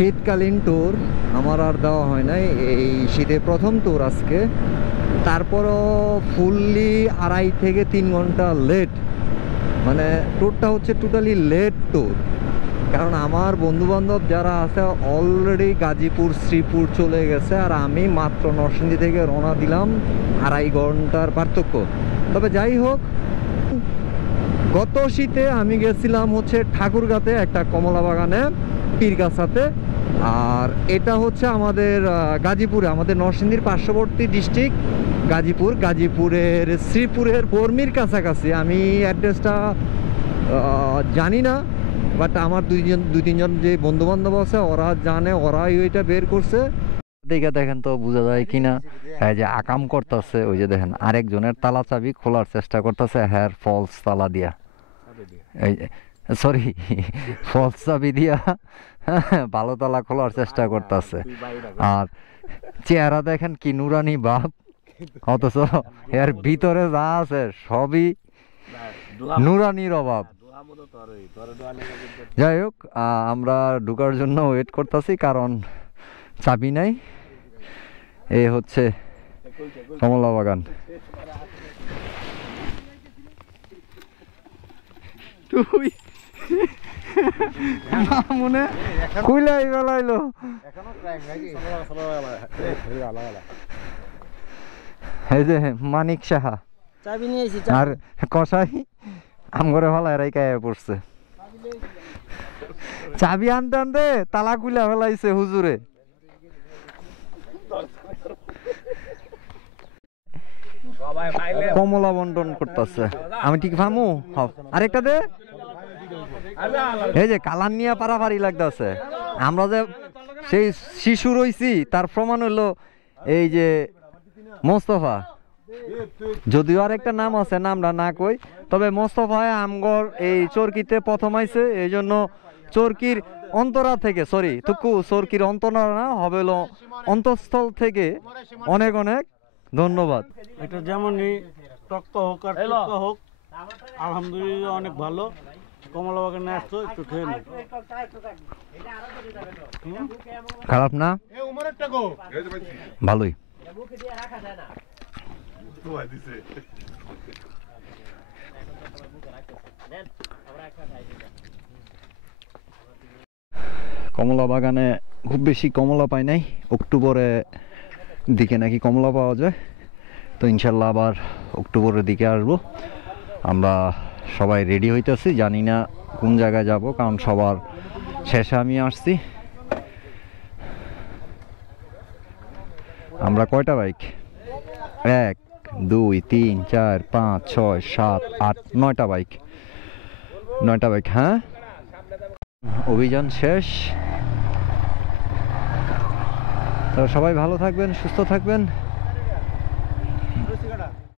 শীতকালীন ট্যুর আমার আর দেওয়া হয় নাই, এই শীতে প্রথম ট্যুর আজকে। তারপরও ফুললি 2.5 থেকে 3 ঘন্টা লেট, মানে ট্যুরটা হচ্ছে টোটালি লেট ট্যুর। কারণ আমার বন্ধুবান্ধব যারা আছে অলরেডি গাজীপুর শ্রীপুর চলে গেছে, আর আমি মাত্র নরসিংদী থেকে রওনা দিলাম, 2.5 ঘন্টার পার্থক্য। তবে যাই হোক, গত শীতে আমি গেছিলাম হচ্ছে ঠাকুরগাঁতে একটা কমলা বাগানে, পীরগাছাতে। আর এটা হচ্ছে আমাদের গাজীপুরে, আমাদের নরসিংদীর পার্শ্ববর্তী ডিস্ট্রিক্ট গাজীপুর, গাজীপুরের শ্রীপুরের বর্মির কাছাকাছি। আমি অ্যাড্রেসটা জানি না, বাট আমার দুই তিনজন যে বন্ধু বান্ধব আছে ওরা জানে, ওরাই ওইটা বের করছে। দেখে দেখেন তো বোঝা যায় কিনা, হ্যাঁ যে আকাম করতেছে। ওই যে দেখেন আরেকজনের তালা চাবি খোলার চেষ্টা করতেছে, হ্যাঁ ফলস তালা দিয়া, এই সরি ফলস চাবি দিয়া ভালো তালা খোলার চেষ্টা করতেছে। আর চেহারা দেখেন কি নুরানি ভাব, অথচ এর ভিতরে যা আছে সবই নুরানির অভাব। যাই হোক, আমরা ঢুকার জন্য ওয়েট করতেছি, কারণ চাবি নাই। এ হচ্ছে কমলা বাগান। তুই মনে খুইলাই বেলাইলো, এই যে মানিক সাহা চাবি নিয়েছি আর কসাই আমগরে ভালো এরাই কায়ে পড়ছে। চাবি আনতে আনতে তালা খুলে ফেলাইছে হুজুরে। কমলা বন্টন করতেছে, আমি ঠিক ফামু আরেকটা দে। এই যে কালার নিয়ে পারাপারি লাগতেছে। আমরা যে সেই শিশু রইছি তার প্রমাণ হলো এই যে মোস্তফা, যদিও আর একটা নাম আছে, নামটা না কই, তবে মোস্তফা আমগর এই চরকিতে প্রথম আইছে। এই জন্য চরকির অন্তরা থেকে, সরি তুকু চরকির অন্তরা না হবে হলো অন্তঃস্থল থেকে অনেক অনেক ধন্যবাদ। এটা যেমনই টক্ত হোক আর টক্ত হোক, আলহামদুলিল্লাহ অনেক ভালো। কমলা বাগানে আসতো, একটু খেয়ে নিন। খারাপ না, ভালোই। কমলা বাগানে খুব বেশি কমলা পাই নাই, অক্টোবরে দিকে নাকি কমলা পাওয়া যায়। তো ইনশাল্লাহ আবার অক্টোবরের দিকে আসবো। আমরা সবাই রেডি হইতেছি, জানি না কোন জায়গায় যাব, কারণ সবার শেষে আমি আসছি। আমরা কয়টা বাইক? 1 2 3 4 5 6 7 8 9টা বাইক, 9টা বাইক। হ্যাঁ, অভিযান শেষ। তো সবাই ভালো থাকবেন, সুস্থ থাকবেন।